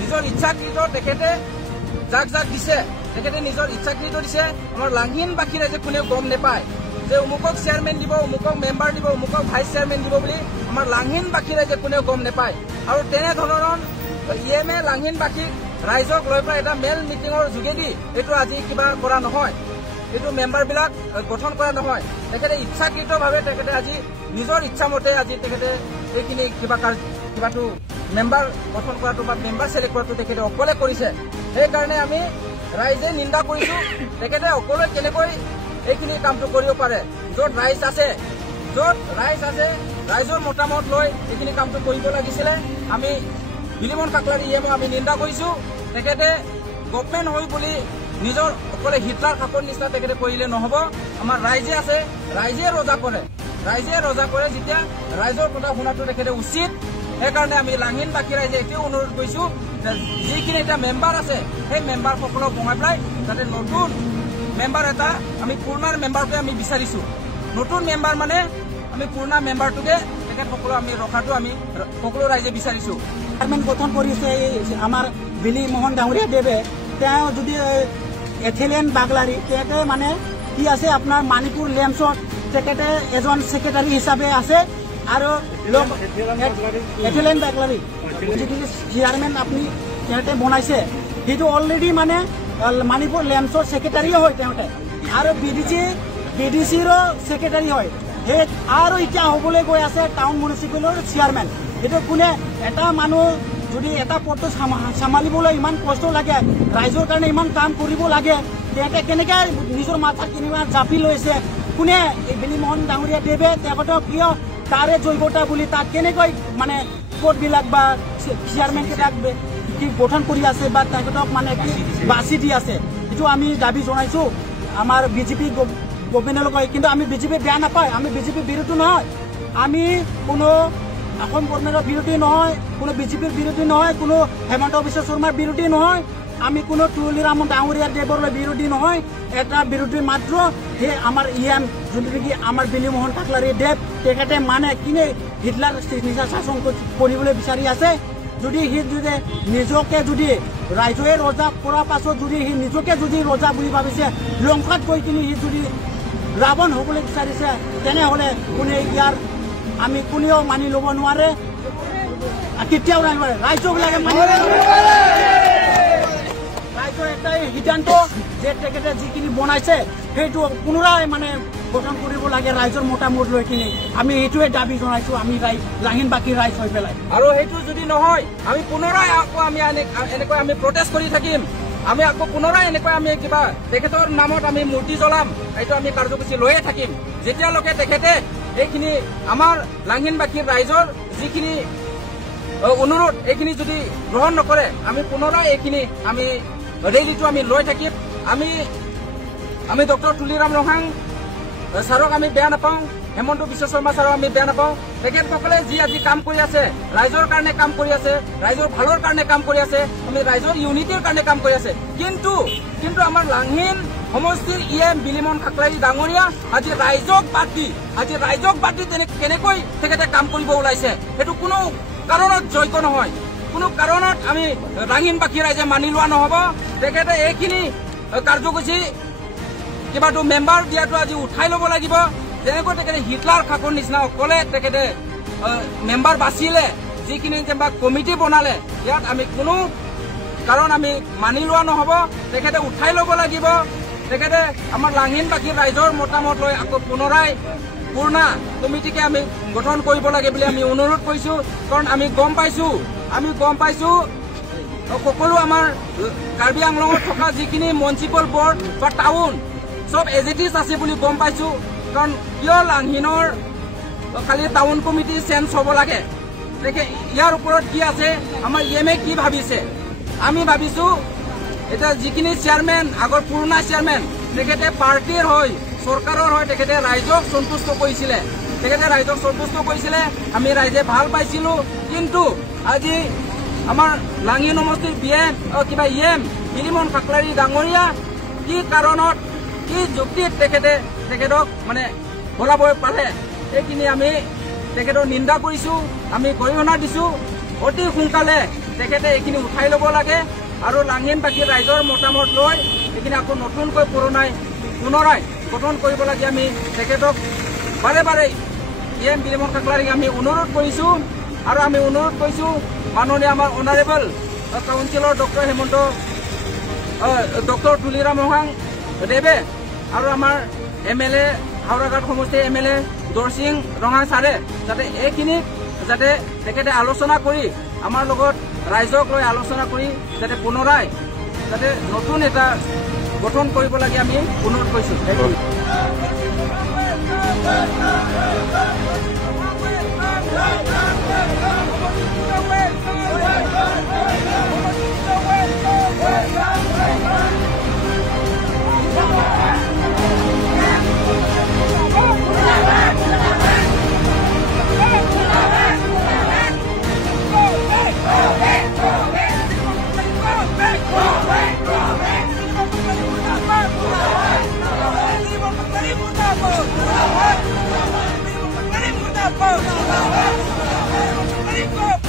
নিজৰ ইচ্ছাকৃত তেখেতে যাক যাক দিছে তেখেতে নিজৰ ইচ্ছাকৃত দিছে। আমাৰ লাংহিনবাসী ৰাইজে কোনেও গম নাপায় যে অমুকক চেয়াৰমেন দিব, অমুকক মেম্বাৰ দিব, অমুকক ভাইচ চেয়াৰমেন দিব বুলি আমাৰ লাংহিনবাসী ৰাইজে কোনেও গম নাপায়। আৰু তেনেধৰণৰ ইএমএ লাংহিনবাসীক ৰাইজক লৈ পেলাই এটা মেল মিটিঙৰ যোগেদি এইটো আজি কিবা কৰা নহয়, এইটো মেম্বাৰবিলাক গঠন কৰা নহয়। তেখেতে ইচ্ছাকৃতভাৱে তেখেতে আজি নিজৰ ইচ্ছামতে আজি তেখেতে এইখিনি কিবাটো মেম্বাৰ গঠন কৰাটো বা মেম্বাৰ চিলেক্ট কৰাটো তেখেতে অকলে কৰিছে। সেইকাৰণে আমি ৰাইজে নিন্দা কৰিছো। তেখেতে অকলে কেনেকৈ এইখিনি কামটো কৰিব পাৰে? য'ত ৰাইজ আছে ৰাইজৰ মতামত লৈ এইখিনি কামটো কৰিব লাগিছিলে। আমি বিলিমন কাকলাৰী ইএমও আমি নিন্দা কৰিছো। তেখেতে গভমেণ্ট হৈ বুলি নিজৰ অকলে হিটলাৰ খাপৰ নিচিনা তেখেতে কৰিলে নহ'ব। আমাৰ ৰাইজে আছে, ৰাইজে ৰজা কৰে যেতিয়া ৰাইজৰ কথা শুনাটো তেখেতে উচিত। সেইকাৰণে আমি লাংহিনবাসী ৰাইজে এতিয়াও অনুৰোধ কৰিছো যে যিখিনি এতিয়া মেম্বাৰ আছে সেই মেম্বাৰসকলক বহাই পেলাই যাতে নতুন মেম্বাৰ এটা আমি পুৰণাৰ মেম্বাৰটোকে আমি বিচাৰিছো। নতুন মেম্বাৰ মানে আমি পুৰণা মেম্বাৰটোকে তেখেতসকলক আমি ৰখাটো আমি সকলো ৰাইজে বিচাৰিছো। চেয়াৰমেন গঠন কৰিছে আমাৰ বিলি মোহন ডাঙৰীয়া দেৱে। তেওঁ যদি এথিলেন বাগলাৰী তেখেতে মানে কি আছে আপোনাৰ মণিপুৰ লেমছত তেখেতে এজন ছেক্ৰেটাৰী হিচাপে আছে। আৰু এথিলেন বাগলাৰী যিটো চেয়াৰমেন আপুনি তেখেতে বনাইছে সেইটো অলৰেডি মানে মণিপুৰ লেমছৰ ছেক্ৰেটাৰী হয় তেখেতে, আৰু বিডিচিৰো ছেক্ৰেটাৰী হয়। সেই আৰু এতিয়া হ'বলৈ গৈ আছে টাউন মিউনিচিপেলৰ চেয়াৰমেন। সেইটো কোনে এটা মানুহ যদি এটা পদটো চম্ভালিবলৈ ইমান কষ্ট লাগে, ৰাইজৰ কাৰণে ইমান কাম কৰিব লাগে, তেখেতে কেনেকৈ নিজৰ মাথা কেনেকুৱা জাপি লৈছে? কোনে এই বিলিমোহন ডাঙৰীয়া দেৱে তেখেতক কিয় তাৰে জৈৱতা বুলি তাক কেনেকৈ মানে পদবিলাক বা চেয়াৰমেনকেইটাক কি গঠন কৰি আছে বা তেখেতক মানে কি বাছি দি আছে? এইটো আমি দাবী জনাইছো আমাৰ বিজেপি গভমেণ্টলৈ। কিন্তু আমি বিজেপি বেয়া নাপায়, আমি বিজেপিৰ বিৰোধী নহয়, আমি কোনো অসম গভৰ্ণমেণ্টৰ বিৰোধী নহয়, কোনো বিজেপিৰ বিৰোধী নহয়, কোনো হেমন্ত বিশ্ব শৰ্মাৰ বিৰোধী নহয়, আমি কোনো তুলসীৰাম ডাঙৰীয়া দেৱৰ বিৰোধী নহয়। এটা বিৰোধী মাত্ৰ সেই আমাৰ ইএম যোনটো নেকি আমাৰ বিলিমোহন কাকলাৰী দেৱ তেখেতে মানে কিনে হিটলাৰ নিজা শাসন কৰিবলৈ বিচাৰি আছে। যদি সি যদি নিজকে যদি ৰাইজে ৰজা কৰাৰ পাছত যদি সি নিজকে যদি ৰজা বুলি ভাবিছে, লংকাত গৈ কিনে সি যদি ৰাৱণ হ'বলৈ বিচাৰিছে, তেনেহ'লে কোনে ইয়াৰ আমি কোনেও মানি ল'ব নোৱাৰে, কেতিয়াও নোৱাৰে। ৰাইজবিলাকে মানি ৰাইজৰ এটাই সিদ্ধান্ত যে তেখেতে যিখিনি বনাইছে সেইটো পুনৰাই মানে গঠন কৰিব লাগে ৰাইজৰ মতামত লৈ কিনে। আমি এইটোৱে দাবী জনাইছো আমি লাংহিনবাসী ৰাইজ হৈ পেলাই। আৰু সেইটো যদি নহয় আমি পুনৰাই আকৌ আমি এনেকৈ আমি প্ৰটেষ্ট কৰি থাকিম। আমি আকৌ পুনৰাই এনেকৈ আমি কিবা তেখেতৰ নামত আমি মূৰ্তি জ্বলাম। এইটো আমি কাৰ্যসূচী লৈয়ে থাকিম যেতিয়ালৈকে তেখেতে এইখিনি আমাৰ লাংহিনবাসীৰ ৰাইজৰ যিখিনি অনুৰোধ এইখিনি যদি গ্ৰহণ নকৰে আমি পুনৰাই এইখিনি আমি ৰেলীটো আমি লৈ থাকিম। আমি ডক্টৰ তুলিৰাম ৰহাং ছাৰক আমি বেয়া নাপাওঁ, হেমন্ত বিশ্ব শৰ্মা ছাৰক আমি বেয়া নাপাওঁ। তেখেতসকলে যি আজি কাম কৰি আছে, ৰাইজৰ কাৰণে কাম কৰি আছে, ৰাইজৰ ভালৰ কাৰণে কাম কৰি আছে, আমি ৰাইজৰ ইউনিটিৰ কাৰণে কাম কৰি আছে। কিন্তু আমাৰ লাংহিন সমষ্টিৰ ইএম বিলিমন কাকলাৰী ডাঙৰীয়া আজি ৰাইজক বাদ দি কেনেকৈ তেখেতে কাম কৰিব ওলাইছে? সেইটো কোনো কাৰণত যোগ্য নহয়, কোনো কাৰণত আমি লাংহিনবাসী ৰাইজে মানি লোৱা নহ'ব। তেখেতে এইখিনি কাৰ্যসূচী কিবাটো মেম্বাৰ দিয়াটো আজি উঠাই ল'ব লাগিব। যেনেকৈ তেখেতে হিটলাৰ খাকৰ নিচিনা অকলে তেখেতে মেম্বাৰ বাচিলে, যিখিনি যেনিবা কমিটি বনালে, ইয়াত আমি কোনো কাৰণ আমি মানি লোৱা নহ'ব। তেখেতে উঠাই ল'ব লাগিব। তেখেতে আমাৰ লাংহিনবাসী ৰাইজৰ মতামত লৈ আকৌ পুনৰাই পুৰণা কমিটিকে আমি গঠন কৰিব লাগে বুলি আমি অনুৰোধ কৰিছো। কাৰণ আমি গম পাইছো সকলো আমাৰ কাৰ্বি আংলঙত থকা যিখিনি মিউনিচিপেল বৰ্ড বা টাউন চব এজিটিছ আছে বুলি গম পাইছো। কাৰণ কিয় লাংহিনৰ খালি টাউন কমিটি চেঞ্জ হ'ব লাগে? ইয়াৰ ওপৰত কি আছে? আমাৰ ইএমএ কি ভাবিছে? আমি ভাবিছো এতিয়া যিখিনি চেয়াৰমেন আগৰ পুৰণা চেয়াৰমেন তেখেতে পাৰ্টিৰ হয়, চৰকাৰৰ হয়, তেখেতে ৰাইজক সন্তুষ্ট কৰিছিলে। আমি ৰাইজে ভাল পাইছিলো। কিন্তু আজি আমাৰ লাংহিন সমষ্টিৰ ইএম বিলিমন কাকলাৰী ডাঙৰীয়া কি কাৰণত কি যুক্তিত তেখেতক মানে বলাব পাৰে এইখিনি আমি তেখেতৰ নিন্দা কৰিছোঁ আমি গৰিহণা দিছোঁ অতি সোনকালে তেখেতে এইখিনি উঠাই ল'ব লাগে আৰু লাংগিনবাসী ৰাইজৰ মতামত লৈ এইখিনি আকৌ নতুনকৈ পুনৰাই গঠন কৰিব লাগে আমি তেখেতক বাৰে বাৰে এম বিলিমন কাকলাৰীক আমি অনুৰোধ কৰিছোঁ আৰু আমি অনুৰোধ কৰিছোঁ মাননীয় আমাৰ অনাৰেবল কাউন্সিলৰ ডক্টৰ তুলিৰাম মোহাং দেৱে আৰু আমাৰ MLA হাওৰাঘাট সমষ্টিৰ MLA দৰসিং ৰঙা ছাৰে যাতে এইখিনি যাতে তেখেতে আলোচনা কৰি আমাৰ লগত ৰাইজক লৈ আলোচনা কৰি যাতে পুনৰাই যাতে নতুন এটা গঠন কৰিব লাগে আমি অনুৰোধ কৰিছোঁ। Go!